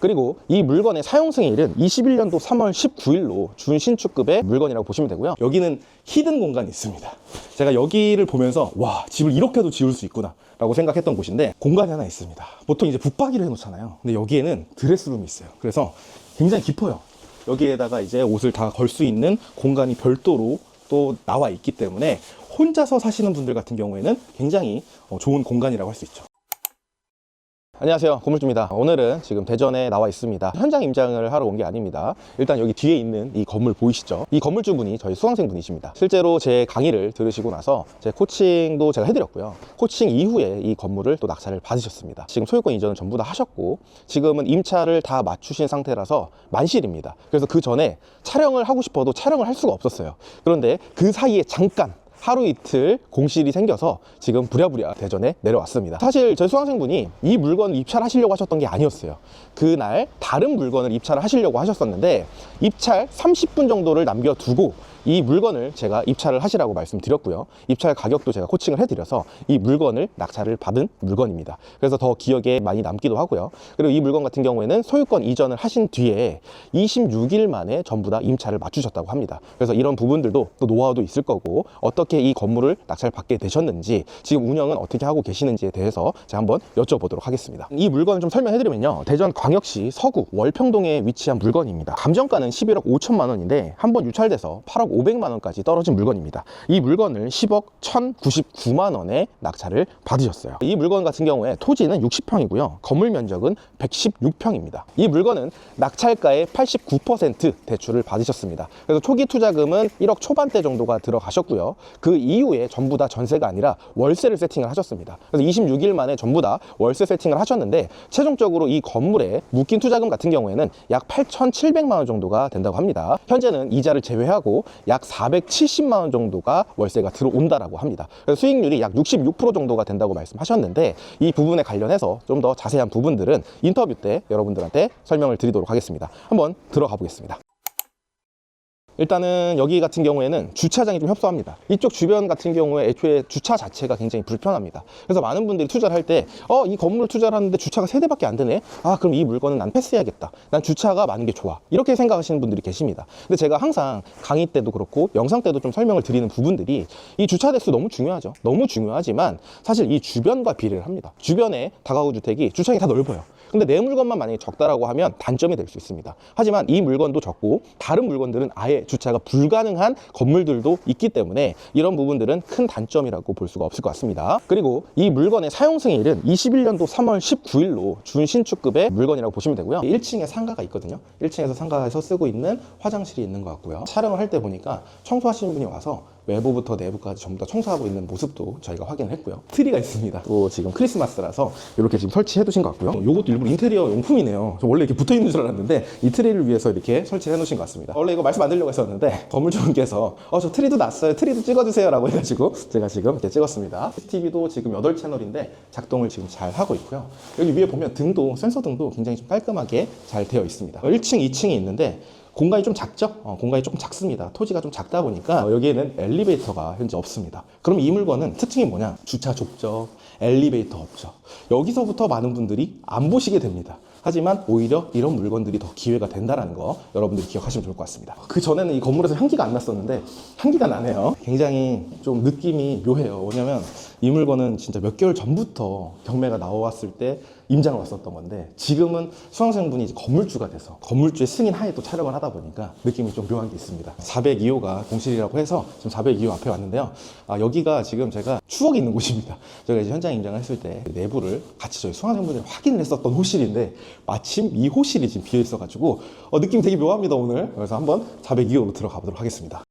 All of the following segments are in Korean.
그리고 이 물건의 사용 승일은 21년도 3월 19일로 준신축급의 물건이라고 보시면 되고요. 여기는 히든 공간이 있습니다. 제가 여기를 보면서 와, 집을 이렇게도 지을 수 있구나 라고 생각했던 곳인데, 공간이 하나 있습니다. 보통 이제 붙박이를 해놓잖아요. 근데 여기에는 드레스룸이 있어요. 그래서 굉장히 깊어요. 여기에다가 이제 옷을 다 걸 수 있는 공간이 별도로 또 나와 있기 때문에 혼자서 사시는 분들 같은 경우에는 굉장히 좋은 공간이라고 할 수 있죠. 안녕하세요, 건물주입니다. 오늘은 지금 대전에 나와 있습니다. 현장 임장을 하러 온 게 아닙니다. 일단 여기 뒤에 있는 이 건물 보이시죠? 이 건물주분이 저희 수강생 분이십니다. 실제로 제 강의를 들으시고 나서 제 코칭도 제가 해드렸고요. 코칭 이후에 이 건물을 또 낙찰을 받으셨습니다. 지금 소유권 이전을 전부 다 하셨고, 지금은 임차를 다 맞추신 상태라서 만실입니다. 그래서 그 전에 촬영을 하고 싶어도 촬영을 할 수가 없었어요. 그런데 그 사이에 잠깐 하루 이틀 공실이 생겨서 지금 부랴부랴 대전에 내려왔습니다. 사실 저희 수강생분이 이 물건을 입찰 하시려고 하셨던 게 아니었어요. 그날 다른 물건을 입찰을 하시려고 하셨었는데, 입찰 30분 정도를 남겨두고 이 물건을 제가 입찰을 하시라고 말씀드렸고요. 입찰 가격도 제가 코칭을 해드려서 이 물건을 낙찰을 받은 물건입니다. 그래서 더 기억에 많이 남기도 하고요. 그리고 이 물건 같은 경우에는 소유권 이전을 하신 뒤에 26일 만에 전부 다 임차를 맞추셨다고 합니다. 그래서 이런 부분들도 또 노하우도 있을 거고, 어떻게 이 건물을 낙찰 받게 되셨는지, 지금 운영은 어떻게 하고 계시는지에 대해서 제가 한번 여쭤보도록 하겠습니다. 이 물건을 좀 설명해드리면요, 대전광역시 서구 월평동에 위치한 물건입니다. 감정가는 11억 5천만 원인데 한번 유찰돼서 8억 500만 원까지 떨어진 물건입니다. 이 물건을 10억 1,099만 원에 낙찰을 받으셨어요. 이 물건 같은 경우에 토지는 60평이고요. 건물 면적은 116평입니다. 이 물건은 낙찰가의 89% 대출을 받으셨습니다. 그래서 초기 투자금은 1억 초반대 정도가 들어가셨고요. 그 이후에 전부 다 전세가 아니라 월세를 세팅을 하셨습니다. 그래서 26일 만에 전부 다 월세 세팅을 하셨는데, 최종적으로 이 건물에 묶인 투자금 같은 경우에는 약 8,700만 원 정도가 된다고 합니다. 현재는 이자를 제외하고 약 470만 원 정도가 월세가 들어온다라고 합니다. 그래서 수익률이 약 66% 정도가 된다고 말씀하셨는데, 이 부분에 관련해서 좀 더 자세한 부분들은 인터뷰 때 여러분들한테 설명을 드리도록 하겠습니다. 한번 들어가 보겠습니다. 일단은 여기 같은 경우에는 주차장이 좀 협소합니다. 이쪽 주변 같은 경우에 애초에 주차 자체가 굉장히 불편합니다. 그래서 많은 분들이 투자를 할 때 이 건물을 투자를 하는데 주차가 3대밖에 안 되네? 그럼 이 물건은 난 패스해야겠다. 난 주차가 많은 게 좋아. 이렇게 생각하시는 분들이 계십니다. 근데 제가 항상 강의 때도 그렇고 영상 때도 좀 설명을 드리는 부분들이, 이 주차 대수 너무 중요하죠. 너무 중요하지만 사실 이 주변과 비례를 합니다. 주변에 다가구 주택이 주차장이 다 넓어요. 근데 내 물건만 만약에 적다라고 하면 단점이 될 수 있습니다. 하지만 이 물건도 적고 다른 물건들은 아예 주차가 불가능한 건물들도 있기 때문에 이런 부분들은 큰 단점이라고 볼 수가 없을 것 같습니다. 그리고 이 물건의 사용 승일은 21년도 3월 19일로 준신축급의 물건이라고 보시면 되고요. 1층에 상가가 있거든요. 1층에서 상가에서 쓰고 있는 화장실이 있는 것 같고요. 촬영을 할 때 보니까 청소하시는 분이 와서 외부부터 내부까지 전부 다 청소하고 있는 모습도 저희가 확인을 했고요. 트리가 있습니다. 또 지금 크리스마스라서 이렇게 지금 설치해 두신 것 같고요. 이것도 일부러 인테리어 용품이네요. 저 원래 이렇게 붙어 있는 줄 알았는데 이 트리를 위해서 이렇게 설치해 놓으신 것 같습니다. 원래 이거 말씀 안 드리려고 했었는데 건물주분께서 저 트리도 놨어요. 트리도 찍어주세요 라고 해가지고 제가 지금 이렇게 찍었습니다. CCTV도 지금 8채널인데 작동을 지금 잘 하고 있고요. 여기 위에 보면 등도, 센서 등도 굉장히 좀 깔끔하게 잘 되어 있습니다. 1층, 2층이 있는데 공간이 좀 작죠? 공간이 조금 작습니다. 토지가 좀 작다 보니까 여기에는 엘리베이터가 현재 없습니다. 그럼 이 물건은 특징이 뭐냐? 주차 좁죠, 엘리베이터 없죠. 여기서부터 많은 분들이 안 보시게 됩니다. 하지만 오히려 이런 물건들이 더 기회가 된다는 거 여러분들이 기억하시면 좋을 것 같습니다. 그 전에는 이 건물에서 향기가 안 났었는데 향기가 나네요. 굉장히 좀 느낌이 묘해요. 왜냐면 이 물건은 진짜 몇 개월 전부터 경매가 나왔을 때 임장을 왔었던 건데, 지금은 수강생분이 이제 건물주가 돼서 건물주의 승인 하에 또 촬영을 하다 보니까 느낌이 좀 묘한 게 있습니다. 402호가 공실이라고 해서 지금 402호 앞에 왔는데요. 여기가 지금 제가 추억이 있는 곳입니다. 저희가 이제 현장 임장을 했을 때 내부를 같이 저희 수강생분들이 확인을 했었던 호실인데, 마침 이 호실이 지금 비어 있어가지고 느낌이 되게 묘합니다 오늘. 그래서 한번 402호로 들어가 보도록 하겠습니다.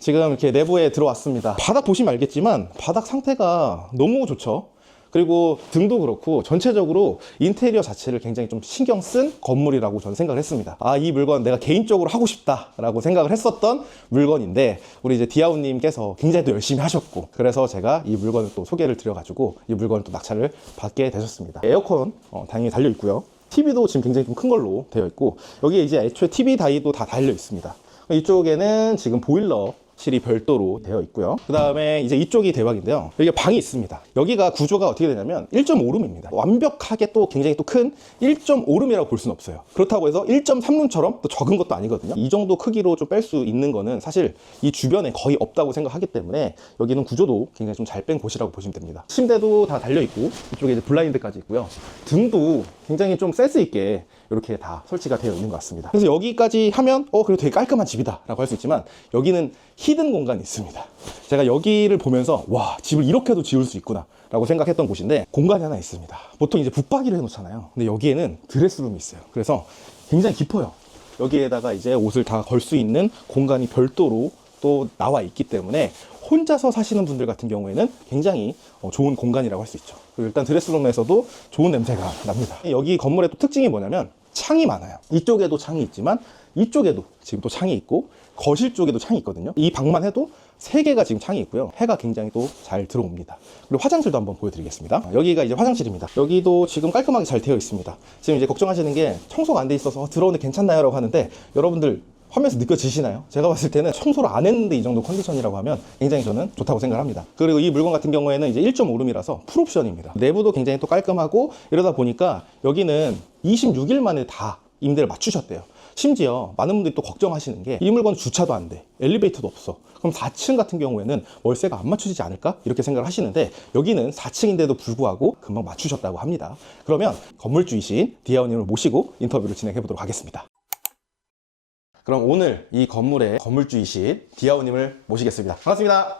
지금 이렇게 내부에 들어왔습니다. 바닥 보시면 알겠지만 바닥 상태가 너무 좋죠. 그리고 등도 그렇고 전체적으로 인테리어 자체를 굉장히 좀 신경 쓴 건물이라고 저는 생각을 했습니다. 이 물건 내가 개인적으로 하고 싶다라고 생각을 했었던 물건인데, 우리 이제 디아우님께서 굉장히 또 열심히 하셨고, 그래서 제가 이 물건을 또 소개를 드려가지고 이 물건을 또 낙찰을 받게 되셨습니다. 에어컨 당연히 달려 있고요. TV도 지금 굉장히 좀 큰 걸로 되어 있고, 여기에 이제 애초에 TV 다이도 다 달려 있습니다. 이쪽에는 지금 보일러 실이 별도로 되어 있고요. 그 다음에 이제 이쪽이 대박인데요. 여기가 방이 있습니다. 여기가 구조가 어떻게 되냐면 1.5룸입니다. 완벽하게 또 굉장히 또 큰 1.5룸이라고 볼 수는 없어요. 그렇다고 해서 1.3룸처럼 또 적은 것도 아니거든요. 이 정도 크기로 좀 뺄 수 있는 거는 사실 이 주변에 거의 없다고 생각하기 때문에 여기는 구조도 굉장히 좀 잘 뺀 곳이라고 보시면 됩니다. 침대도 다 달려있고 이쪽에 이제 블라인드까지 있고요. 등도 굉장히 좀 센스 있게 이렇게 다 설치가 되어 있는 것 같습니다. 그래서 여기까지 하면 그래도 되게 깔끔한 집이다 라고 할 수 있지만 여기는 히든 공간이 있습니다. 제가 여기를 보면서 와, 집을 이렇게도 지을 수 있구나 라고 생각했던 곳인데 공간이 하나 있습니다. 보통 이제 붙박이를 해놓잖아요. 근데 여기에는 드레스룸이 있어요. 그래서 굉장히 깊어요. 여기에다가 이제 옷을 다 걸 수 있는 공간이 별도로 또 나와 있기 때문에 혼자서 사시는 분들 같은 경우에는 굉장히 좋은 공간이라고 할 수 있죠. 그리고 일단 드레스룸에서도 좋은 냄새가 납니다. 여기 건물의 또 특징이 뭐냐면 창이 많아요. 이쪽에도 창이 있지만 이쪽에도 지금 또 창이 있고 거실 쪽에도 창이 있거든요. 이 방만 해도 3개가 지금 창이 있고요. 해가 굉장히 또 잘 들어옵니다. 그리고 화장실도 한번 보여드리겠습니다. 여기가 이제 화장실입니다. 여기도 지금 깔끔하게 잘 되어 있습니다. 지금 이제 걱정하시는 게 청소가 안 돼 있어서 들어오는데 괜찮나요? 라고 하는데 여러분들 화면에서 느껴지시나요? 제가 봤을 때는 청소를 안 했는데 이 정도 컨디션이라고 하면 굉장히 저는 좋다고 생각을 합니다. 그리고 이 물건 같은 경우에는 이제 1.5룸이라서 풀옵션입니다. 내부도 굉장히 또 깔끔하고 이러다 보니까 여기는 26일 만에 다 임대를 맞추셨대요. 심지어 많은 분들이 또 걱정하시는 게 이 물건 주차도 안 돼, 엘리베이터도 없어. 그럼 4층 같은 경우에는 월세가 안 맞춰지지 않을까? 이렇게 생각을 하시는데 여기는 4층인데도 불구하고 금방 맞추셨다고 합니다. 그러면 건물주이신 디아오님을 모시고 인터뷰를 진행해 보도록 하겠습니다. 그럼 오늘 이 건물의 건물주이신 디아오님을 모시겠습니다. 반갑습니다.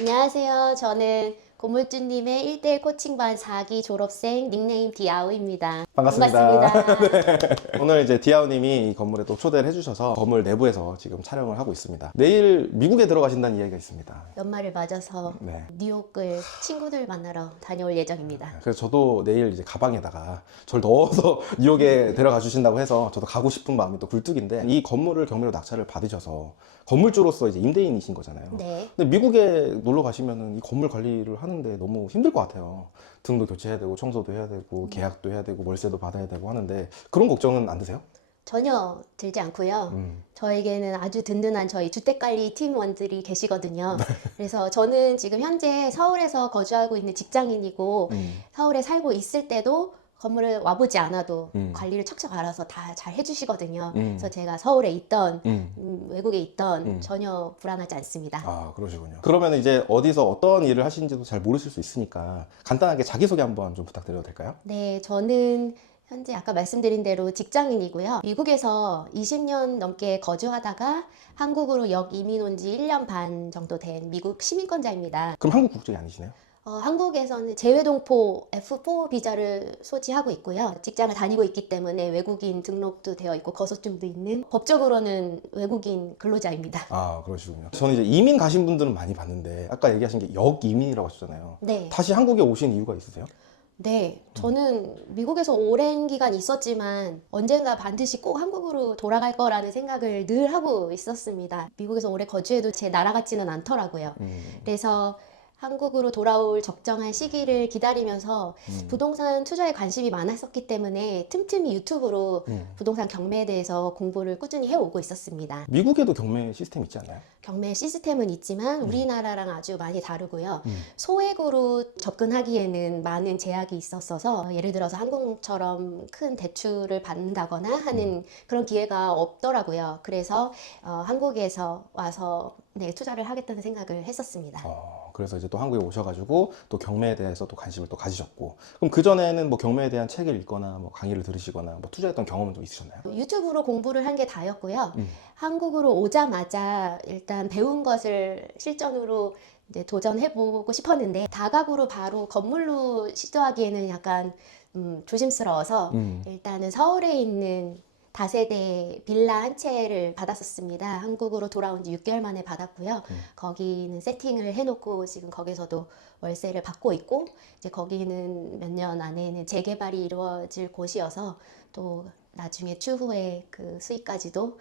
안녕하세요. 저는 고물주님의 1대1 코칭반 4기 졸업생 닉네임 디아오입니다. 반갑습니다. 네. 오늘 이제 디아오님이 이 건물에 또 초대를 해주셔서 건물 내부에서 지금 촬영을 하고 있습니다. 내일 미국에 들어가신다는 이야기가 있습니다. 연말을 맞아서 네. 뉴욕을 친구들 만나러 다녀올 예정입니다. 그래서 저도 내일 이제 가방에다가 저를 넣어서 뉴욕에 데려가 주신다고 해서 저도 가고 싶은 마음이 또 굴뚝인데 이 건물을 경매로 낙찰을 받으셔서 건물주로서 이제 임대인이신 거잖아요. 네. 근데 미국에 놀러 가시면은 이 건물 관리를 하는데 너무 힘들 것 같아요. 등도 교체해야 되고 청소도 해야 되고 계약도 해야 되고 월세도 받아야 되고 하는데 그런 걱정은 안 드세요? 전혀 들지 않고요. 저에게는 아주 든든한 저희 주택관리 팀원들이 계시거든요. 그래서 저는 지금 현재 서울에서 거주하고 있는 직장인이고 서울에 살고 있을 때도 건물을 와보지 않아도 관리를 척척 알아서 다 잘 해주시거든요. 그래서 제가 서울에 있던 외국에 있던 전혀 불안하지 않습니다. 아, 그러시군요. 그러면 이제 어디서 어떤 일을 하시는지도 잘 모르실 수 있으니까 간단하게 자기소개 한번 좀 부탁드려도 될까요? 네, 저는 현재 아까 말씀드린 대로 직장인이고요. 미국에서 20년 넘게 거주하다가 한국으로 역이민 온 지 1년 반 정도 된 미국 시민권자입니다. 그럼 한국 국적이 아니시나요? 한국에서는 재외동포 F4 비자를 소지하고 있고요. 직장을 다니고 있기 때문에 외국인 등록도 되어 있고 거소증도 있는 법적으로는 외국인 근로자입니다. 아, 그러시군요. 저는 이제 이민 가신 분들은 많이 봤는데 아까 얘기하신 게 역이민이라고 하셨잖아요. 네. 다시 한국에 오신 이유가 있으세요? 네, 저는 미국에서 오랜 기간 있었지만 언젠가 반드시 꼭 한국으로 돌아갈 거라는 생각을 늘 하고 있었습니다. 미국에서 오래 거주해도 제 나라 같지는 않더라고요. 그래서 한국으로 돌아올 적정한 시기를 기다리면서 부동산 투자에 관심이 많았었기 때문에 틈틈이 유튜브로 부동산 경매에 대해서 공부를 꾸준히 해오고 있었습니다. 미국에도 경매 시스템 있지 않나요? 경매 시스템은 있지만 우리나라랑 아주 많이 다르고요. 소액으로 접근하기에는 많은 제약이 있었어서 예를 들어서 한국처럼 큰 대출을 받는다거나 하는 그런 기회가 없더라고요. 그래서 한국에서 와서 네, 투자를 하겠다는 생각을 했었습니다. 그래서 이제 또 한국에 오셔가지고 또 경매에 대해서 또 관심을 또 가지셨고, 그럼 그 전에는 뭐 경매에 대한 책을 읽거나 뭐 강의를 들으시거나 뭐 투자했던 경험은 좀 있으셨나요? 유튜브로 공부를 한 게 다였고요. 한국으로 오자마자 일단 배운 것을 실전으로 이제 도전해보고 싶었는데 다가구로 바로 건물로 시도하기에는 약간 조심스러워서 일단은 서울에 있는 다세대 빌라 한 채를 받았었습니다. 한국으로 돌아온 지 6개월 만에 받았고요. 거기는 세팅을 해놓고 지금 거기서도 월세를 받고 있고 이제 거기는 몇 년 안에는 재개발이 이루어질 곳이어서 또 나중에 추후에 그 수익까지도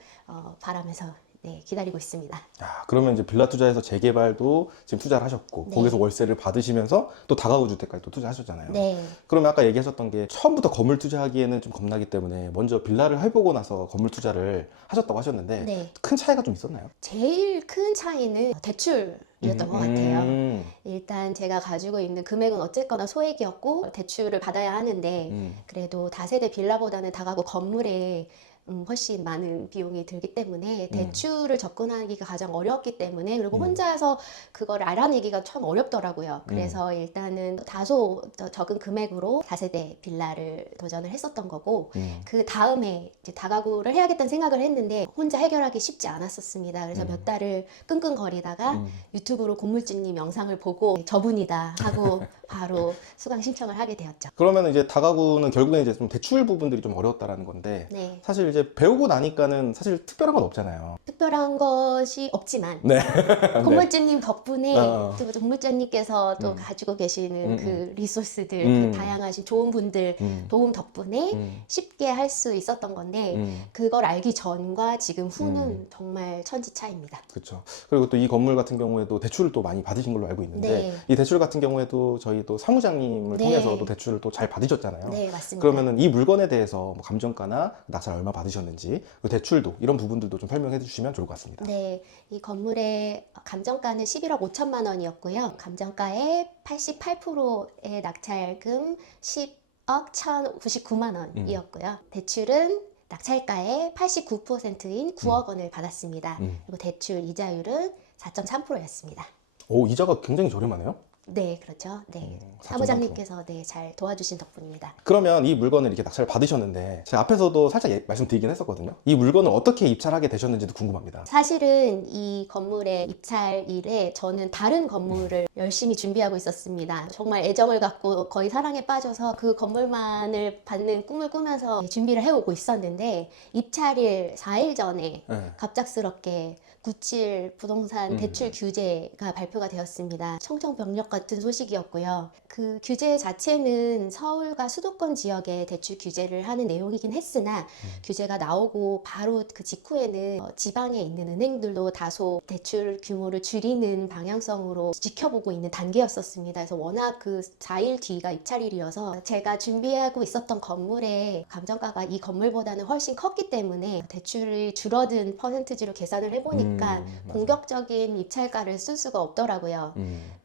바라면서 네, 기다리고 있습니다. 아, 그러면 이제 빌라 투자에서 재개발도 지금 투자를 하셨고 네. 거기서 월세를 받으시면서 또 다가구 주택까지 또 투자하셨잖아요. 네. 그러면 아까 얘기하셨던 게 처음부터 건물 투자하기에는 좀 겁나기 때문에 먼저 빌라를 해보고 나서 건물 투자를 하셨다고 하셨는데 네. 큰 차이가 좀 있었나요? 제일 큰 차이는 대출이었던 것 같아요. 일단 제가 가지고 있는 금액은 어쨌거나 소액이었고 대출을 받아야 하는데 그래도 다세대 빌라보다는 다가구 건물에 훨씬 많은 비용이 들기 때문에 대출을 접근하기가 가장 어렵기 때문에 그리고 혼자서 그걸 알아내기가 참 어렵더라고요. 그래서 일단은 다소 더 적은 금액으로 다세대 빌라를 도전을 했었던 거고 그 다음에 이제 다가구를 해야겠다는 생각을 했는데 혼자 해결하기 쉽지 않았었습니다. 그래서 몇 달을 끙끙거리다가 유튜브로 건물주님 영상을 보고 저분이다 하고 바로 수강 신청을 하게 되었죠. 그러면 이제 다가구는 결국엔 이제 좀 대출 부분들이 좀 어려웠다라는 건데 네. 사실 이제 배우고 나니까는 사실 특별한 건 없잖아요. 특별한 것이 없지만 네. 건물주님 덕분에 어. 또 건물주님께서 또 가지고 계시는 그 리소스들, 그 다양하신 좋은 분들 도움 덕분에 쉽게 할 수 있었던 건데 그걸 알기 전과 지금 후는 정말 천지 차이입니다. 그렇죠. 그리고 또 이 건물 같은 경우에도 대출을 또 많이 받으신 걸로 알고 있는데 네. 이 대출 같은 경우에도 저희 또 사무장님을 네. 통해서도 대출을 또 잘 받으셨잖아요. 네, 맞습니다. 그러면은 이 물건에 대해서 뭐 감정가나 낙찰 얼마 받으셨는지 그 대출도 이런 부분들도 좀 설명해 주시면 좋을 것 같습니다. 네, 이 건물의 감정가는 11억 5천만 원이었고요. 감정가의 88%의 낙찰금 10억 1,099만 원이었고요. 대출은 낙찰가의 89%인 9억 원을 받았습니다. 그리고 대출 이자율은 4.3%였습니다. 오, 이자가 굉장히 저렴하네요. 네, 그렇죠. 네, 4.3%. 사무장님께서 네, 잘 도와주신 덕분입니다. 그러면 이 물건을 이렇게 낙찰을 받으셨는데 제가 앞에서도 살짝 말씀드리긴 했었거든요. 이 물건을 어떻게 입찰하게 되셨는지도 궁금합니다. 사실은 이 건물의 입찰 일에 저는 다른 건물을 열심히 준비하고 있었습니다. 정말 애정을 갖고 거의 사랑에 빠져서 그 건물만을 받는 꿈을 꾸면서 준비를 해오고 있었는데 입찰일 4일 전에 네. 갑작스럽게 97 부동산 대출 규제가 발표가 되었습니다. 청정병력 같은 소식이었고요. 그 규제 자체는 서울과 수도권 지역에 대출 규제를 하는 내용이긴 했으나 규제가 나오고 바로 그 직후에는 지방에 있는 은행들도 다소 대출 규모를 줄이는 방향성으로 지켜보고 있는 단계였었습니다. 그래서 워낙 그 4일 뒤가 입찰일이어서 제가 준비하고 있었던 건물의 감정가가 이 건물보다는 훨씬 컸기 때문에 대출이 줄어든 퍼센티지로 계산을 해보니까 공격적인 입찰가를 쓸 수가 없더라고요.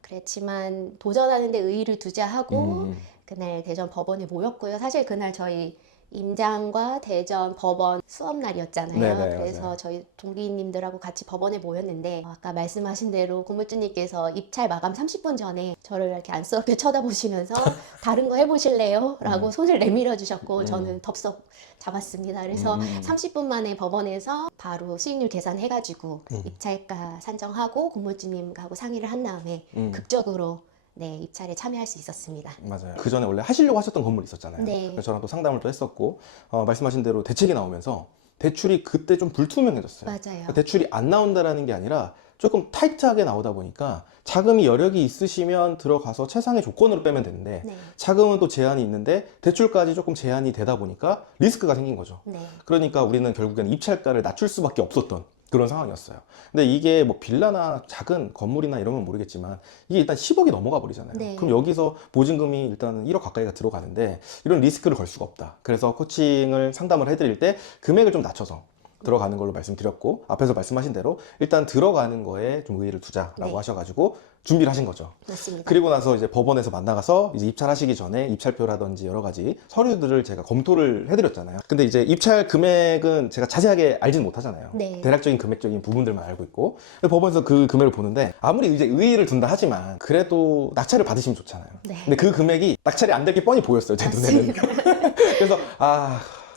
그렇지만 도전하는데 의의를 두자하고 그날 대전 법원에 모였고요. 사실 그날 저희 임장과 대전 법원 수업 날이었잖아요. 네네, 그래서 맞아요. 저희 동기님들하고 같이 법원에 모였는데 아까 말씀하신 대로 고물주님께서 입찰 마감 30분 전에 저를 이렇게 안쓰럽게 쳐다보시면서 다른 거 해보실래요? 라고 손을 내밀어 주셨고 저는 덥석 잡았습니다. 그래서 30분 만에 법원에서 바로 수익률 계산해가지고 입찰가 산정하고 고물주님하고 상의를 한 다음에 극적으로 네, 입찰에 참여할 수 있었습니다. 맞아요. 그 전에 원래 하시려고 하셨던 건물이 있었잖아요. 네. 그래서 저랑 또 상담을 또 했었고 말씀하신 대로 대책이 나오면서 대출이 그때 좀 불투명해졌어요. 맞아요. 그러니까 대출이 안 나온다라는 게 아니라 조금 타이트하게 나오다 보니까 자금이 여력이 있으시면 들어가서 최상의 조건으로 빼면 되는데 네. 자금은 또 제한이 있는데 대출까지 조금 제한이 되다 보니까 리스크가 생긴 거죠. 네. 그러니까 우리는 결국에는 입찰가를 낮출 수밖에 없었던 그런 상황이었어요. 근데 이게 뭐 빌라나 작은 건물이나 이러면 모르겠지만 이게 일단 10억이 넘어가 버리잖아요. 네. 그럼 여기서 보증금이 일단은 1억 가까이가 들어가는데 이런 리스크를 걸 수가 없다. 그래서 코칭을 상담을 해드릴 때 금액을 좀 낮춰서 들어가는 걸로 말씀드렸고 앞에서 말씀하신 대로 일단 들어가는 거에 좀 의의를 두자라고 네. 하셔가지고 준비를 하신 거죠. 맞습니다. 그리고 나서 이제 법원에서 만나가서 이제 입찰하시기 전에 입찰표라든지 여러 가지 서류들을 제가 검토를 해드렸잖아요. 근데 이제 입찰 금액은 제가 자세하게 알지는 못하잖아요. 네. 대략적인 금액적인 부분들만 알고 있고 근데 법원에서 그 금액을 보는데 아무리 이제 의의를 둔다 하지만 그래도 낙찰을 받으시면 좋잖아요. 네. 근데 그 금액이 낙찰이 안 될 게 뻔히 보였어요, 제 눈에는. 그래서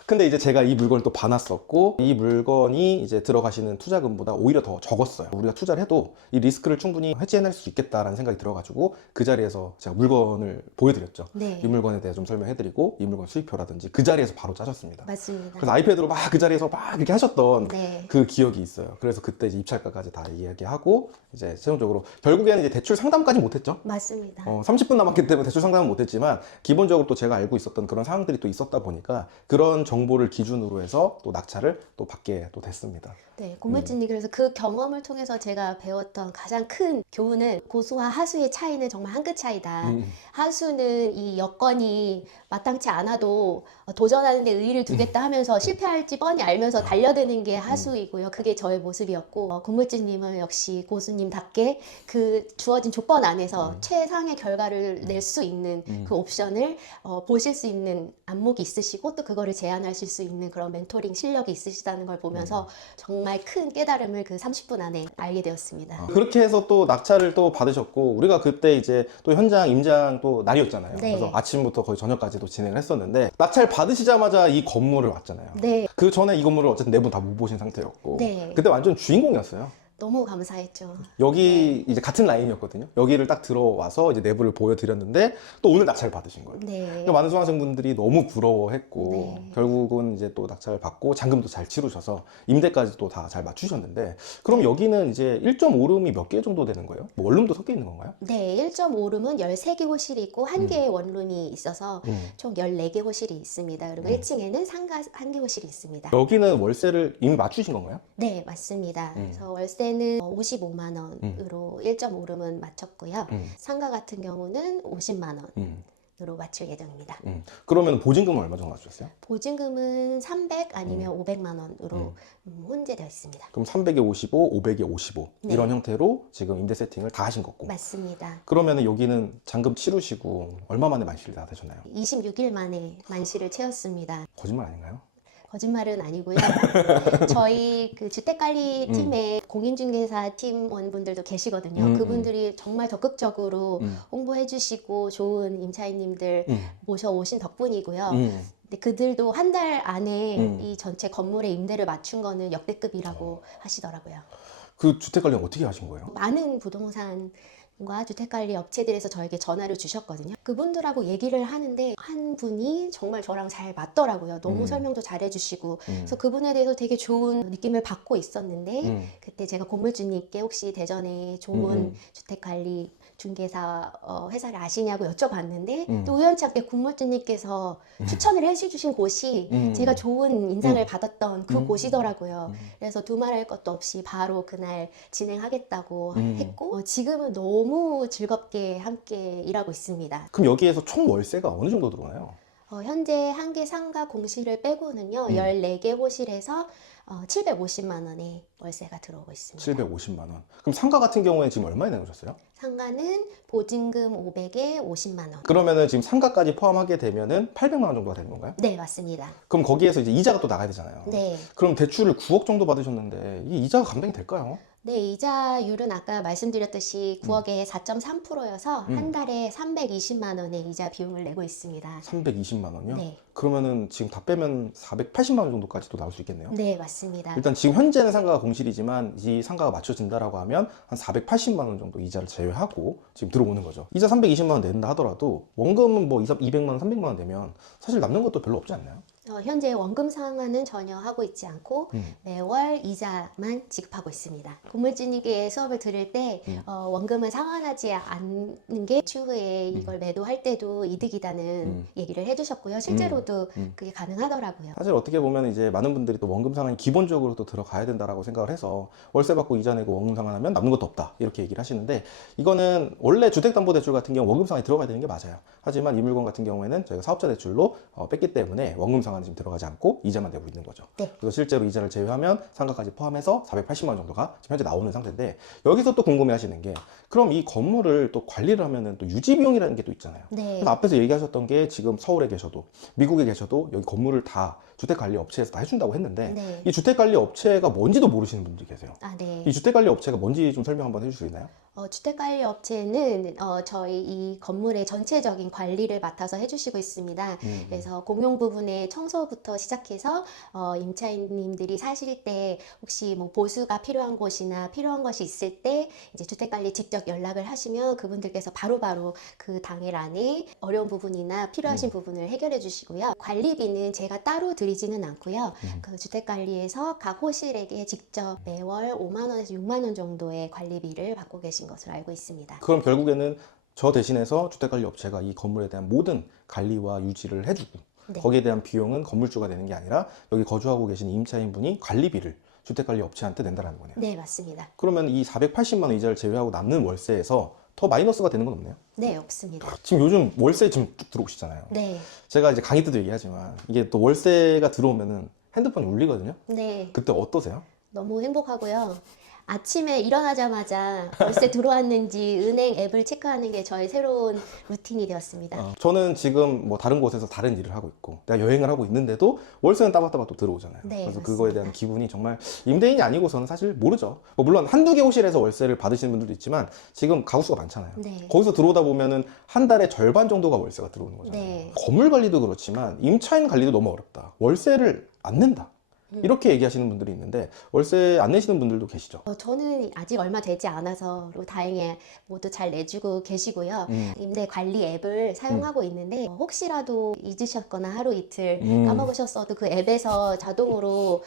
근데 이제 제가 이 물건을 또 봐놨었고 이 물건이 이제 들어가시는 투자금보다 오히려 더 적었어요. 우리가 투자를 해도 이 리스크를 충분히 해지해낼 수 있겠다라는 생각이 들어가지고 그 자리에서 제가 물건을 보여드렸죠. 네. 이 물건에 대해 좀 설명해드리고 이 물건 수익표라든지 그 자리에서 바로 짜셨습니다. 맞습니다. 그래서 아이패드로 막 그 자리에서 막 이렇게 하셨던 네. 그 기억이 있어요. 그래서 그때 이제 입찰가까지 다 이야기하고 이제 최종적으로 결국에는 이제 대출 상담까지 못했죠. 맞습니다. 30분 남았기 때문에 대출 상담은 못했지만 기본적으로 또 제가 알고 있었던 그런 상황들이 또 있었다 보니까 그런 정보를 기준으로 해서 또 낙찰을 또 받게 또 됐습니다. 네, 고물진이 그래서 그 경험을 통해서 제가 배웠던 가장 큰 교훈은 고수와 하수의 차이는 정말 한 끗 차이다. 하수는 이 여건이 마땅치 않아도 도전하는 데 의의를 두겠다 하면서 실패할지 뻔히 알면서 달려드는 게 하수이고요. 그게 저의 모습이었고 고물진님은 역시 고수님답게 그 주어진 조건 안에서 최상의 결과를 낼 수 있는 그 옵션을 보실 수 있는 안목이 있으시고 또 그거를 제안하실 수 있는 그런 멘토링 실력이 있으시다는 걸 보면서 정말 큰 깨달음을 그 30분 안에 알게 되었습니다. 그렇게 해서 또 낙찰을 또 받으셨고 우리가 그때 이제 또 현장 임장 또 날이었잖아요. 네. 그래서 아침부터 거의 저녁까지도 진행을 했었는데 낙찰 받으시자마자 이 건물을 왔잖아요. 네, 그 전에 이 건물을 어쨌든 내부 다 못 보신 상태였고 네. 그때 완전 주인공이었어요. 너무 감사했죠. 여기 이제 같은 라인이었거든요. 여기를 딱 들어와서 이제 내부를 보여드렸는데 또 오늘 낙찰을 받으신 거예요. 네. 그러니까 많은 수강생분들이 너무 부러워했고 네. 결국은 이제 또 낙찰을 받고 잔금도 잘 치르셔서 임대까지 또 다 잘 맞추셨는데 그럼 여기는 이제 1.5룸이 몇 개 정도 되는 거예요? 뭐 원룸도 섞여 있는 건가요? 네, 1.5룸은 13개 호실이 있고 1개의 원룸이 있어서 총 14개 호실이 있습니다. 그리고 1층에는 상가 1개 호실이 있습니다. 여기는 월세를 이미 맞추신 건가요? 네, 맞습니다. 그래서 월세는 55만 원으로 1.5룸은 맞췄고요. 상가 같은 경우는 50만 원으로 맞출 예정입니다. 그러면 보증금은 얼마 정도 맞추셨어요? 보증금은 300 아니면 500만 원으로 혼재되어 있습니다. 그럼 300에 55, 500에 55 네. 이런 형태로 지금 임대 세팅을 다 하신 거고 맞습니다. 그러면 여기는 잔금 치르시고 얼마 만에 만실이 다 되셨나요? 26일 만에 만시를 채웠습니다. 거짓말 아닌가요? 거짓말은 아니고요. 저희 그 주택관리 팀에 공인중개사 팀원분들도 계시거든요. 그분들이 정말 적극적으로 홍보해 주시고 좋은 임차인님들 모셔오신 덕분이고요. 근데 그들도 한 달 안에 이 전체 건물의 임대를 맞춘 거는 역대급이라고 하시더라고요. 그 주택 관리 어떻게 하신 거예요? 많은 부동산과 주택관리 업체들에서 저에게 전화를 주셨거든요. 그분들하고 얘기를 하는데 한 분이 정말 저랑 잘 맞더라고요. 너무 설명도 잘 해주시고 그래서 그분에 대해서 되게 좋은 느낌을 받고 있었는데 그때 제가 고물주님께 혹시 대전에 좋은 주택관리 중개사 회사를 아시냐고 여쭤봤는데 또 우연치 않게 고물주님께서 추천을 해주신 곳이 제가 좋은 인상을 받았던 그 곳이더라고요. 그래서 두말할 것도 없이 바로 그날 진행하겠다고 했고 지금은 너무 즐겁게 함께 일하고 있습니다. 그럼 여기에서 총 월세가 어느 정도 들어오나요? 현재 한 개 상가 공실을 빼고는요 14개 호실에서 750만 원의 월세가 들어오고 있습니다. 750만 원. 그럼 상가 같은 경우에 지금 얼마에 내놓으셨어요? 상가는 보증금 500에 50만 원. 그러면은 지금 상가까지 포함하게 되면은 800만 원 정도가 되는 건가요? 네, 맞습니다. 그럼 거기에서 이제 이자가 또 나가야 되잖아요. 네. 그럼 대출을 9억 정도 받으셨는데 이 이자가 감당이 될까요? 네, 이자율은 아까 말씀드렸듯이 9억에 4.3%여서 한 달에 320만 원의 이자 비용을 내고 있습니다. 320만 원이요? 네. 그러면은 지금 다 빼면 480만 원 정도까지도 나올 수 있겠네요. 네, 맞습니다. 일단 지금 현재는 상가가 공실이지만 이 상가가 맞춰진다라고 하면 한 480만 원 정도 이자를 제외하고 지금 들어오는 거죠. 이자 320만 원 낸다 하더라도 원금은 뭐 200만 원, 300만 원 내면 사실 남는 것도 별로 없지 않나요? 현재 원금 상환은 전혀 하고 있지 않고 매월 이자만 지급하고 있습니다. 고물주님께 수업을 들을 때 원금을 상환하지 않는 게 추후에 이걸 매도할 때도 이득이다는 얘기를 해주셨고요. 실제로도 그게 가능하더라고요. 사실 어떻게 보면 이제 많은 분들이 또 원금 상환이 기본적으로 또 들어가야 된다라고 생각을 해서 월세 받고 이자 내고 원금 상환하면 남는 것도 없다 이렇게 얘기를 하시는데 이거는 원래 주택담보대출 같은 경우 원금 상환이 들어가야 되는 게 맞아요. 하지만 이 물건 같은 경우에는 저희가 사업자 대출로 뺐기 때문에 원금 상환 지금 들어가지 않고 이자만 내고 있는 거죠. 네. 그래서 실제로 이자를 제외하면 상가까지 포함해서 480만 원 정도가 지금 현재 나오는 상태인데 여기서 또 궁금해 하시는 게 그럼 이 건물을 또 관리를 하면은 또 유지 비용이라는 게 또 있잖아요. 네. 그래서 앞에서 얘기하셨던 게 지금 서울에 계셔도 미국에 계셔도 여기 건물을 다 주택관리업체에서 다 해준다고 했는데 네. 이 주택관리업체가 뭔지도 모르시는 분들이 계세요. 네. 이 주택관리업체가 뭔지 좀 설명 한번 해줄 수 있나요? 주택관리 업체는 저희 이 건물의 전체적인 관리를 맡아서 해주시고 있습니다. 그래서 공용 부분의 청소부터 시작해서 임차인님들이 사실 때 혹시 뭐 보수가 필요한 곳이나 필요한 것이 있을 때 이제 주택관리 직접 연락을 하시면 그분들께서 바로바로 그 당일 안에 어려운 부분이나 필요하신 부분을 해결해 주시고요. 관리비는 제가 따로 드리지는 않고요. 그 주택관리에서 각 호실에게 직접 매월 5만 원에서 6만 원 정도의 관리비를 받고 계신 것으로 알고 있습니다. 그럼 결국에는 저 대신해서 주택관리업체가 이 건물에 대한 모든 관리와 유지를 해주고 네. 거기에 대한 비용은 건물주가 내는 게 아니라 여기 거주하고 계신 임차인분이 관리비를 주택관리업체한테 낸다라는 거네요. 네, 맞습니다. 그러면 이 480만 원 이자를 제외하고 남는 월세에서 더 마이너스가 되는 건 없네요? 네, 없습니다. 지금 요즘 월세 지금 쭉 들어오시잖아요. 네, 제가 이제 강의 때도 얘기하지만 이게 또 월세가 들어오면은 핸드폰이 울리거든요. 네. 그때 어떠세요? 너무 행복하고요. 아침에 일어나자마자 월세 들어왔는지 은행 앱을 체크하는 게 저의 새로운 루틴이 되었습니다. 저는 지금 뭐 다른 곳에서 다른 일을 하고 있고 내가 여행을 하고 있는데도 월세는 따박따박 또 들어오잖아요. 네, 그래서 맞습니다. 그거에 대한 기분이 정말 임대인이 아니고서는 사실 모르죠. 뭐 물론 한두 개 호실에서 월세를 받으시는 분들도 있지만 지금 가구수가 많잖아요. 네. 거기서 들어오다 보면은 한 달에 절반 정도가 월세가 들어오는 거잖아요. 네. 건물 관리도 그렇지만 임차인 관리도 너무 어렵다. 월세를 안 낸다. 이렇게 얘기하시는 분들이 있는데 월세 안 내시는 분들도 계시죠. 저는 아직 얼마 되지 않아서 그리고 다행히 모두 잘 내주고 계시고요. 임대 관리 앱을 사용하고 있는데 혹시라도 잊으셨거나 하루 이틀 까먹으셨어도 그 앱에서 자동으로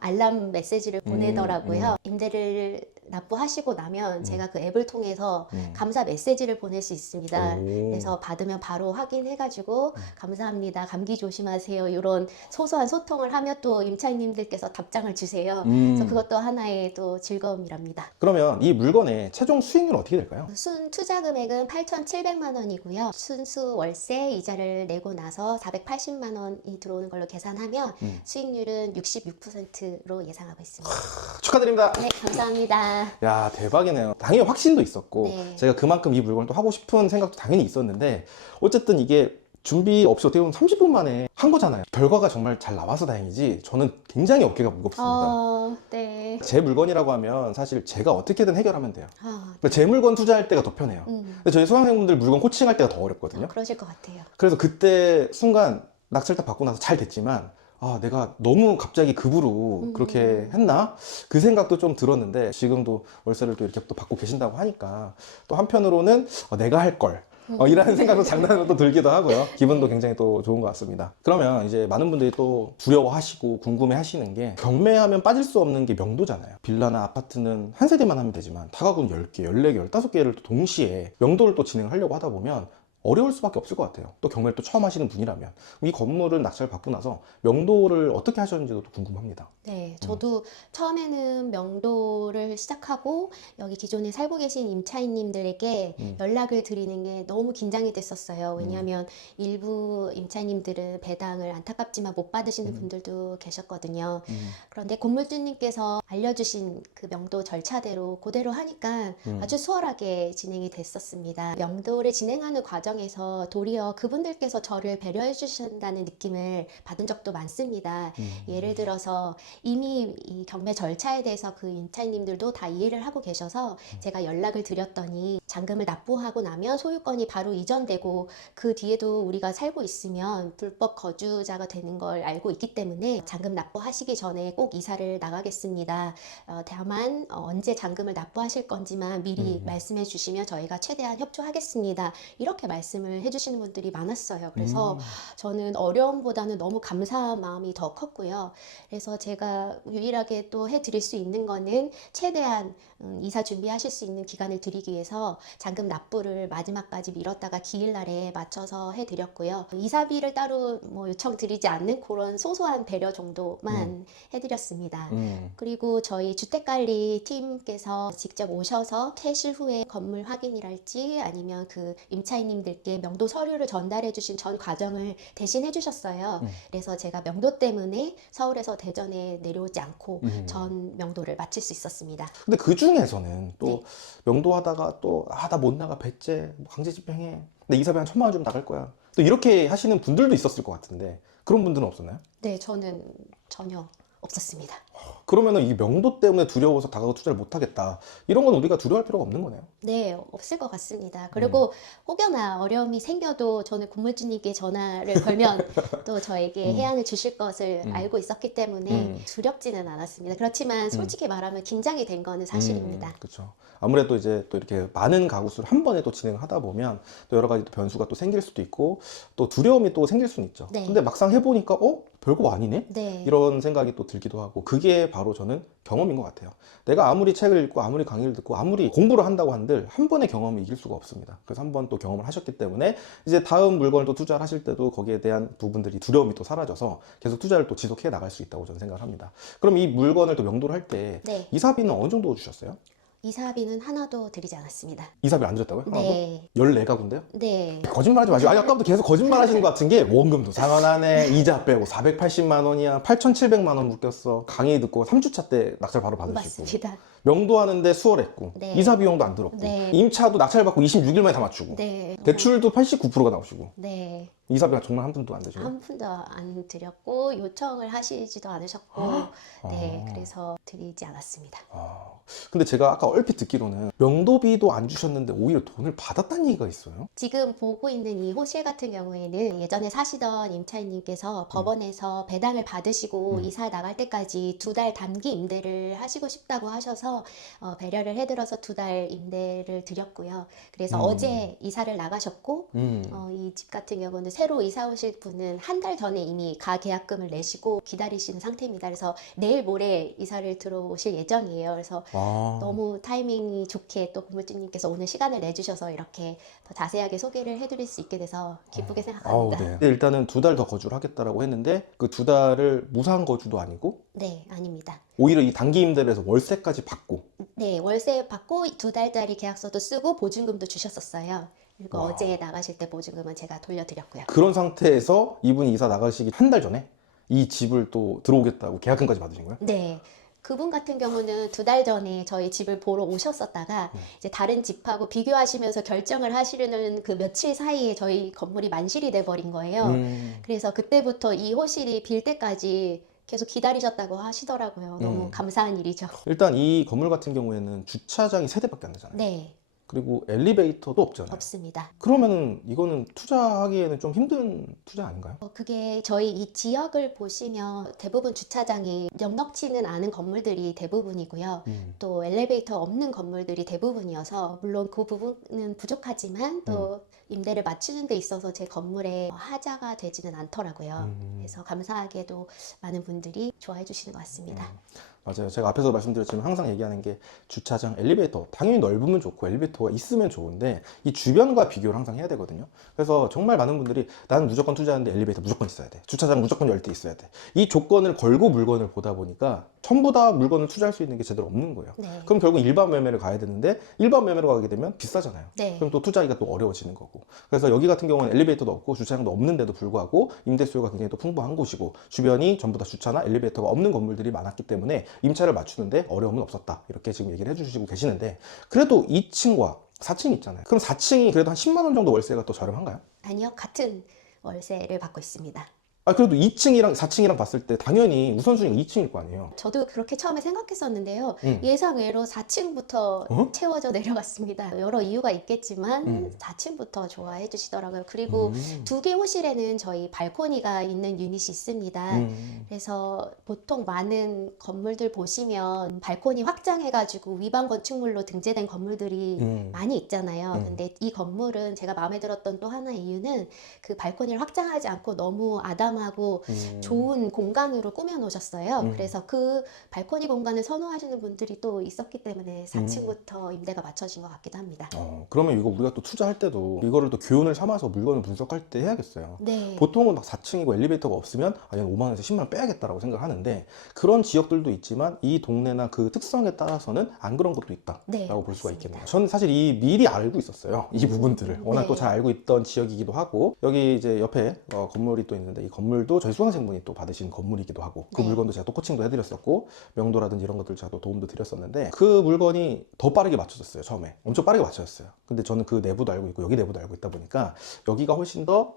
알람 메시지를 보내더라고요. 임대를 납부하시고 나면 제가 그 앱을 통해서 감사 메시지를 보낼 수 있습니다. 오. 그래서 받으면 바로 확인해가지고 감사합니다, 감기 조심하세요, 이런 소소한 소통을 하며 또 임차인님들께서 답장을 주세요. 그래서 그것도 하나의 또 즐거움이랍니다. 그러면 이 물건의 최종 수익률은 어떻게 될까요? 순 투자 금액은 8,700만 원이고요. 순수 월세 이자를 내고 나서 480만 원이 들어오는 걸로 계산하면 수익률은 66%로 예상하고 있습니다. 축하드립니다. 네, 감사합니다. 야, 대박이네요. 당연히 확신도 있었고 네. 제가 그만큼 이 물건을 또 하고 싶은 생각도 당연히 있었는데 어쨌든 이게 준비 없이 어떻게 보면 30분 만에 한 거잖아요. 결과가 정말 잘 나와서 다행이지 저는 굉장히 어깨가 무겁습니다. 네. 제 물건이라고 하면 사실 제가 어떻게든 해결하면 돼요. 아, 그러니까 제 물건 투자할 때가 더 편해요. 근데 저희 수강생분들 물건 코칭할 때가 더 어렵거든요. 그러실 것 같아요. 그래서 그때 순간 낙찰딱 받고 나서 잘 됐지만 아, 내가 너무 갑자기 급으로 그렇게 했나? 그 생각도 좀 들었는데 지금도 월세를 또 이렇게 또 받고 계신다고 하니까 또 한편으로는 내가 할 걸. 이라는 생각도 장난으로 또 들기도 하고요. 기분도 굉장히 또 좋은 것 같습니다. 그러면 이제 많은 분들이 또 두려워하시고 궁금해 하시는 게 경매하면 빠질 수 없는 게 명도잖아요. 빌라나 아파트는 한 세대만 하면 되지만 다가구는 10개, 14개, 15개를 또 동시에 명도를 또 진행하려고 하다 보면 어려울 수밖에 없을 것 같아요. 또 경매를 또 처음 하시는 분이라면 이 건물을 낙찰 받고 나서 명도를 어떻게 하셨는지도 또 궁금합니다. 네, 저도 처음에는 명도를 시작하고 여기 기존에 살고 계신 임차인님들에게 연락을 드리는 게 너무 긴장이 됐었어요. 왜냐하면 일부 임차인님들은 배당을 안타깝지만 못 받으시는 분들도 계셨거든요. 그런데 건물주님께서 알려주신 그 명도 절차대로 그대로 하니까 아주 수월하게 진행이 됐었습니다. 명도를 진행하는 과정에서 도리어 그분들께서 저를 배려해 주신다는 느낌을 받은 적도 많습니다. 예를 들어서 이미 이 경매 절차에 대해서 그 임차인님들도 다 이해를 하고 계셔서 제가 연락을 드렸더니 잔금을 납부하고 나면 소유권이 바로 이전되고 그 뒤에도 우리가 살고 있으면 불법 거주자가 되는 걸 알고 있기 때문에 잔금 납부하시기 전에 꼭 이사를 나가겠습니다. 다만 언제 잔금을 납부하실 건지만 미리 말씀해 주시면 저희가 최대한 협조하겠습니다. 이렇게 말씀을 해주시는 분들이 많았어요. 그래서 저는 어려움보다는 너무 감사한 마음이 더 컸고요. 그래서 제가 유일하게 또 해드릴 수 있는 거는 최대한 이사 준비하실 수 있는 기간을 드리기 위해서 잔금 납부를 마지막까지 미뤘다가 기일날에 맞춰서 해드렸고요. 이사비를 따로 뭐 요청드리지 않는 그런 소소한 배려 정도만 해드렸습니다. 그리고 저희 주택관리 팀께서 직접 오셔서 퇴실 후에 건물 확인이랄지 아니면 그 임차인님들께 명도 서류를 전달해 주신 전 과정을 대신 해주셨어요. 그래서 제가 명도 때문에 서울에서 대전에 내려오지 않고 전 명도를 마칠 수 있었습니다. 근데 그 중에서는 또 네. 명도하다가 또 나 못 나가 배째 뭐 강제 집행해 내 이사비 한 1,000만 원 주면 나갈 거야 또 이렇게 하시는 분들도 있었을 것 같은데 그런 분들은 없었나요? 네, 저는 전혀 없었습니다. 그러면은 이 명도 때문에 두려워서 다가구 투자를 못 하겠다. 이런 건 우리가 두려워할 필요가 없는 거네요. 네, 없을 것 같습니다. 그리고 혹여나 어려움이 생겨도 저는 건물주님께 전화를 걸면 또 저에게 해안을 주실 것을 알고 있었기 때문에 두렵지는 않았습니다. 그렇지만 솔직히 말하면 긴장이 된 거는 사실입니다. 그렇죠. 아무래도 이제 또 이렇게 많은 가구 수를 한 번에 또 진행을 하다 보면 또 여러 가지 또 변수가 또 생길 수도 있고 또 두려움이 또 생길 수는 있죠. 네. 근데 막상 해보니까 별거 아니네? 네. 이런 생각이 또 들기도 하고 그게 바로 저는 경험인 것 같아요. 내가 아무리 책을 읽고 아무리 강의를 듣고 아무리 공부를 한다고 한들 한 번의 경험이 이길 수가 없습니다. 그래서 한 번 또 경험을 하셨기 때문에 이제 다음 물건을 또 투자를 하실 때도 거기에 대한 부분들이 두려움이 또 사라져서 계속 투자를 또 지속해 나갈 수 있다고 저는 생각을 합니다. 그럼 이 물건을 또 명도를 할 때 네. 이사비는 어느 정도 주셨어요? 이사비는 하나도 드리지 않았습니다. 이사비 안 드렸다고요? 네. 14가구인데요? 네. 거짓말하지 마시고. 아니 아까부터 계속 거짓말 하시는 것 같은 게 원금도 상환하네, 이자 빼고 480만 원이야, 8,700만 원 묶였어, 강의 듣고 3주차 때 낙찰 바로 받으시고, 맞습니다. 명도하는데 수월했고, 네. 이사 비용도 안 들었고, 네. 임차도 낙찰 받고 26일 만에 다 맞추고, 네. 대출도 89%가 나오시고, 네. 이사비가 정말 한 푼도 안 되시네요. 한 푼도 안 드렸고 요청을 하시지도 않으셨고 네, 그래서 드리지 않았습니다. 근데 제가 아까 얼핏 듣기로는 명도비도 안 주셨는데 오히려 돈을 받았다는 얘기가 있어요. 지금 보고 있는 이 호실 같은 경우에는 예전에 사시던 임차인님께서 법원에서 배당을 받으시고 이사 나갈 때까지 2달 단기 임대를 하시고 싶다고 하셔서 배려를 해드려서 2달 임대를 드렸고요. 그래서 어제 이사를 나가셨고 이 집 같은 경우는 새로 이사 오실 분은 한 달 전에 이미 가계약금을 내시고 기다리시는 상태입니다. 그래서 내일 모레 이사를 들어오실 예정이에요. 그래서 너무 타이밍이 좋게 또 건물주님께서 오늘 시간을 내주셔서 이렇게 더 자세하게 소개를 해드릴 수 있게 돼서 기쁘게 생각합니다. 네. 근데 일단은 2달 더 거주를 하겠다라고 했는데 그 2달을 무상 거주도 아니고 네, 아닙니다. 오히려 이 단기 임대를 해서 월세까지 받고 네, 월세 받고 2달짜리 계약서도 쓰고 보증금도 주셨었어요. 그리고 어제 나가실 때 보증금은 제가 돌려드렸고요. 그런 상태에서 이분이 이사 나가시기 한 달 전에 이 집을 또 들어오겠다고 계약금까지 받으신 거예요? 네. 그분 같은 경우는 2달 전에 저희 집을 보러 오셨었다가 이제 다른 집하고 비교하시면서 결정을 하시려는 그 며칠 사이에 저희 건물이 만실이 돼 버린 거예요. 그래서 그때부터 이 호실이 빌 때까지 계속 기다리셨다고 하시더라고요. 너무 감사한 일이죠. 일단 이 건물 같은 경우에는 주차장이 3대밖에 안 되잖아요. 네, 그리고 엘리베이터도 없잖아요. 없습니다. 그러면은 이거는 투자하기에는 좀 힘든 투자 아닌가요? 그게 저희 이 지역을 보시면 대부분 주차장이 넉넉지는 않은 건물들이 대부분이고요. 또 엘리베이터 없는 건물들이 대부분이어서 물론 그 부분은 부족하지만 또 임대를 맞추는 데 있어서 제 건물에 하자가 되지는 않더라고요. 그래서 감사하게도 많은 분들이 좋아해 주시는 것 같습니다. 맞아요. 제가 앞에서 말씀드렸지만 항상 얘기하는 게 주차장, 엘리베이터 당연히 넓으면 좋고 엘리베이터가 있으면 좋은데 이 주변과 비교를 항상 해야 되거든요. 그래서 정말 많은 분들이 나는 무조건 투자하는데 엘리베이터 무조건 있어야 돼. 주차장 무조건 열대 있어야 돼. 이 조건을 걸고 물건을 보다 보니까 전부 다 물건을 투자할 수 있는 게 제대로 없는 거예요. 네. 그럼 결국 일반 매매를 가야 되는데 일반 매매로 가게 되면 비싸잖아요. 네. 그럼 또 투자하기가 또 어려워지는 거고. 그래서 여기 같은 경우는 엘리베이터도 없고 주차장도 없는데도 불구하고 임대 수요가 굉장히 또 풍부한 곳이고 주변이 전부 다 주차나 엘리베이터가 없는 건물들이 많았기 때문에 임차를 맞추는데 어려움은 없었다. 이렇게 지금 얘기를 해주시고 계시는데 그래도 2층과 4층 있잖아요. 그럼 4층이 그래도 한 10만 원 정도 월세가 또 저렴한가요? 아니요, 같은 월세를 받고 있습니다. 그래도 2층이랑 4층이랑 봤을 때 당연히 우선순위가 2층일 거 아니에요. 저도 그렇게 처음에 생각했었는데요. 예상외로 4층부터 채워져 내려갔습니다. 여러 이유가 있겠지만 4층부터 좋아해 주시더라고요. 그리고 2개 호실에는 저희 발코니가 있는 유닛이 있습니다. 그래서 보통 많은 건물들 보시면 발코니 확장해가지고 위반 건축물로 등재된 건물들이 많이 있잖아요. 근데 이 건물은 제가 마음에 들었던 또 하나의 이유는 그 발코니를 확장하지 않고 너무 아담하고 좋은 공간으로 꾸며 놓으셨어요. 그래서 그 발코니 공간을 선호하시는 분들이 또 있었기 때문에 4층부터 임대가 맞춰진 것 같기도 합니다. 그러면 이거 우리가 또 투자할 때도 이거를 또 교훈을 삼아서 물건을 분석할 때 해야겠어요. 네. 보통은 막 4층이고 엘리베이터가 없으면 얘는 5만 원에서 10만 원 빼야겠다라고 생각하는데 그런 지역들도 있지만 이 동네나 그 특성에 따라서는 안 그런 것도 있다라고 네, 볼 수가 맞습니다. 있겠네요. 저는 사실 이 미리 알고 있었어요. 이 부분들을 워낙 네. 또 잘 알고 있던 지역이기도 하고 여기 이제 옆에 건물이 또 있는데 이 건물도 저희 수강생분이 또 받으신 건물이기도 하고 그 네. 물건도 제가 또 코칭도 해드렸었고 명도라든지 이런 것들 제가 또 도움도 드렸었는데 그 물건이 더 빠르게 맞춰졌어요. 처음에 엄청 빠르게 맞춰졌어요. 근데 저는 그 내부도 알고 있고 여기 내부도 알고 있다 보니까 여기가 훨씬 더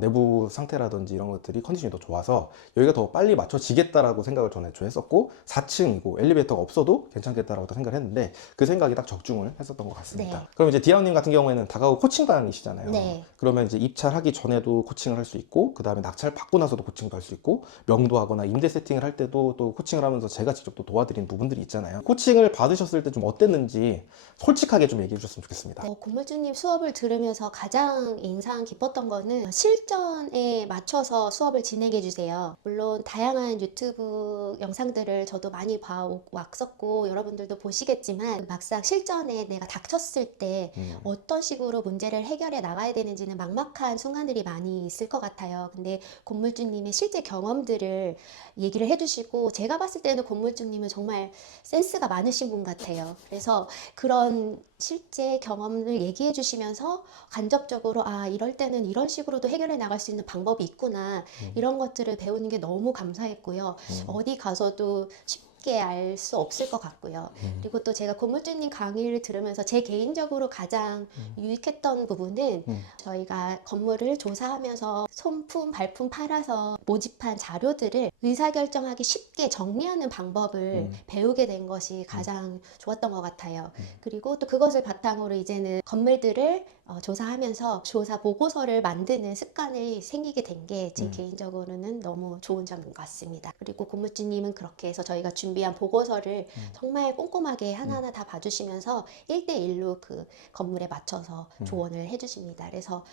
내부 상태라든지 이런 것들이 컨디션이 더 좋아서 여기가 더 빨리 맞춰지겠다라고 생각을 전 애초에 했었고 4층이고 엘리베이터가 없어도 괜찮겠다라고 생각을 했는데 그 생각이 딱 적중을 했었던 것 같습니다. 네. 그럼 이제 디아우님 같은 경우에는 다가구 코칭반이시잖아요. 네. 그러면 이제 입찰하기 전에도 코칭을 할 수 있고 그 다음에 낙찰 받고 나서도 코칭도 할 수 있고 명도하거나 임대 세팅을 할 때도 또 코칭을 하면서 제가 직접 또 도와드린 부분들이 있잖아요. 코칭을 받으셨을 때 좀 어땠는지 솔직하게 좀 얘기해 주셨으면 좋겠습니다. 건물주님 수업을 들으면서 가장 인상 깊었던 거는 실전에 맞춰서 수업을 진행해 주세요. 물론 다양한 유튜브 영상들을 저도 많이 봐왔었고 여러분들도 보시겠지만 막상 실전에 내가 닥쳤을 때 어떤 식으로 문제를 해결해 나가야 되는지는 막막한 순간들이 많이 있을 것 같아요. 근데 건물주님의 실제 경험들을 얘기를 해주시고 제가 봤을 때는 건물주님은 정말 센스가 많으신 분 같아요. 그래서 그런 실제 경험을 얘기해 주시면서 간접적으로 이럴 때는 이런 식으로도 해결해 나갈 수 있는 방법이 있구나 이런 것들을 배우는 게 너무 감사했고요. 어디 가서도 쉽게 알 수 없을 것 같고요. 그리고 또 제가 건물주님 강의를 들으면서 제 개인적으로 가장 유익했던 부분은 저희가 건물을 조사하면서 손품, 발품 팔아서 모집한 자료들을 의사결정하기 쉽게 정리하는 방법을 배우게 된 것이 가장 좋았던 것 같아요. 그리고 또 그것을 바탕으로 이제는 건물들을 조사하면서 조사 보고서를 만드는 습관이 생기게 된 게 제 개인적으로는 너무 좋은 점인 것 같습니다. 그리고 건물주님은 그렇게 해서 저희가 준비한 보고서를 정말 꼼꼼하게 하나하나 다 봐주시면서 1대1로 그 건물에 맞춰서 조언을 해주십니다. 그래서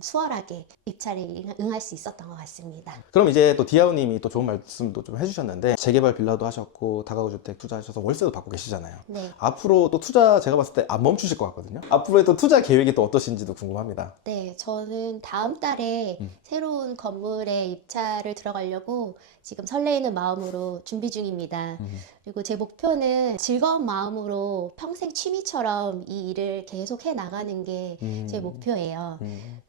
수월하게 입찰에 응할 수 있었던 것 같습니다. 그럼 이제 또 디아우님이 또 좋은 말씀도 좀 해주셨는데 재개발 빌라도 하셨고 다가구 주택 투자하셔서 월세도 받고 계시잖아요. 네. 앞으로 또 투자 제가 봤을 때 안 멈추실 것 같거든요. 앞으로의 또 투자 계획이 또 어떠신지도 궁금합니다. 네, 저는 다음 달에 새로운 건물에 입찰을 들어가려고 지금 설레이는 마음으로 준비 중입니다. 그리고 제 목표는 즐거운 마음으로 평생 취미처럼 이 일을 계속 해 나가는 게 제 목표예요.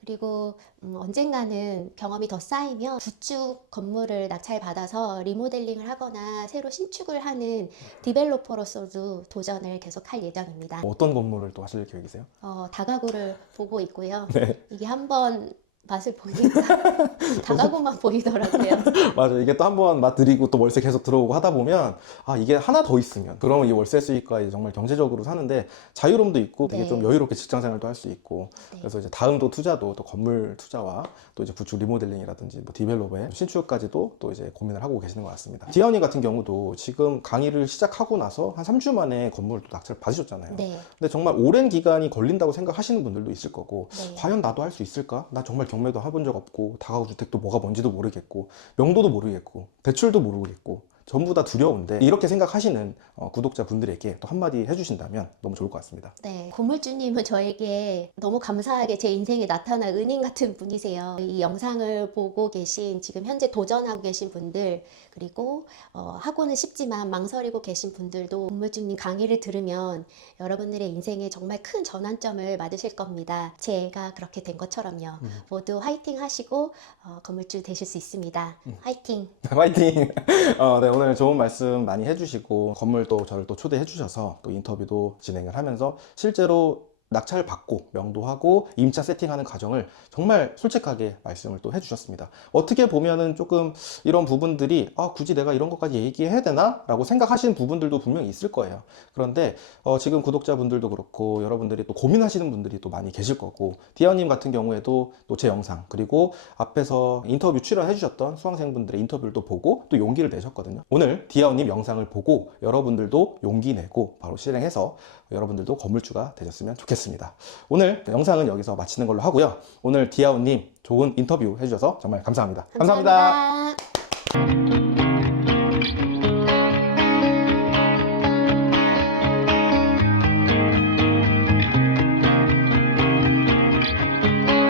그리고 언젠가는 경험이 더 쌓이면 구축 건물을 낙찰받아서 리모델링을 하거나 새로 신축을 하는 디벨로퍼로서도 도전을 계속 할 예정입니다. 어떤 건물을 또 하실 계획이세요? 다가구를 보고 있고요. 네. 이게 한번 맛을 보니까 다가구만 보이더라고요. 맞아요. 이게 또 한번 맛들이고 또 월세 계속 들어오고 하다 보면 이게 하나 더 있으면 그러면 이 월세 수익과 이제 정말 경제적으로 사는데 자유로움도 있고 되게 네. 좀 여유롭게 직장 생활도 할 수 있고 네. 그래서 이제 다음 또 투자도 또 건물 투자와 또 이제 구축 리모델링이라든지 뭐 디벨롭의 신축까지도 또 이제 고민을 하고 계시는 것 같습니다. 디아우님 같은 경우도 지금 강의를 시작하고 나서 한 3주 만에 건물을 또 낙찰을 받으셨잖아요. 네. 근데 정말 오랜 기간이 걸린다고 생각하시는 분들도 있을 거고 네. 과연 나도 할 수 있을까? 나 정말 경매도 해본 적 없고 다가구 주택도 뭐가 뭔지도 모르겠고 명도도 모르겠고 대출도 모르겠고 전부 다 두려운데 이렇게 생각하시는 구독자분들에게 또 한마디 해주신다면 너무 좋을 것 같습니다. 네, 건물주님은 저에게 너무 감사하게 제 인생에 나타난 은인 같은 분이세요. 이 영상을 보고 계신 지금 현재 도전하고 계신 분들 그리고 하고는 싶지만 망설이고 계신 분들도 건물주님 강의를 들으면 여러분들의 인생에 정말 큰 전환점을 맞으실 겁니다. 제가 그렇게 된 것처럼요. 모두 화이팅 하시고 건물주 되실 수 있습니다. 화이팅! 화이팅! 네, 오늘 좋은 말씀 많이 해주시고 건물 또 저를 또 초대해 주셔서 또 인터뷰도 진행을 하면서 실제로 낙찰 받고 명도하고 임차 세팅하는 과정을 정말 솔직하게 말씀을 또 해주셨습니다. 어떻게 보면은 조금 이런 부분들이 굳이 내가 이런 것까지 얘기해야 되나? 라고 생각하시는 부분들도 분명히 있을 거예요. 그런데 지금 구독자분들도 그렇고 여러분들이 또 고민하시는 분들이 또 많이 계실 거고 디아우님 같은 경우에도 또 제 영상 그리고 앞에서 인터뷰 출연해 주셨던 수강생분들의 인터뷰를 또 보고 또 용기를 내셨거든요. 오늘 디아우님 영상을 보고 여러분들도 용기 내고 바로 실행해서 여러분들도 건물주가 되셨으면 좋겠습니다. 오늘 영상은 여기서 마치는 걸로 하고요. 오늘 디아우님 좋은 인터뷰 해주셔서 정말 감사합니다. 감사합니다. 감사합니다.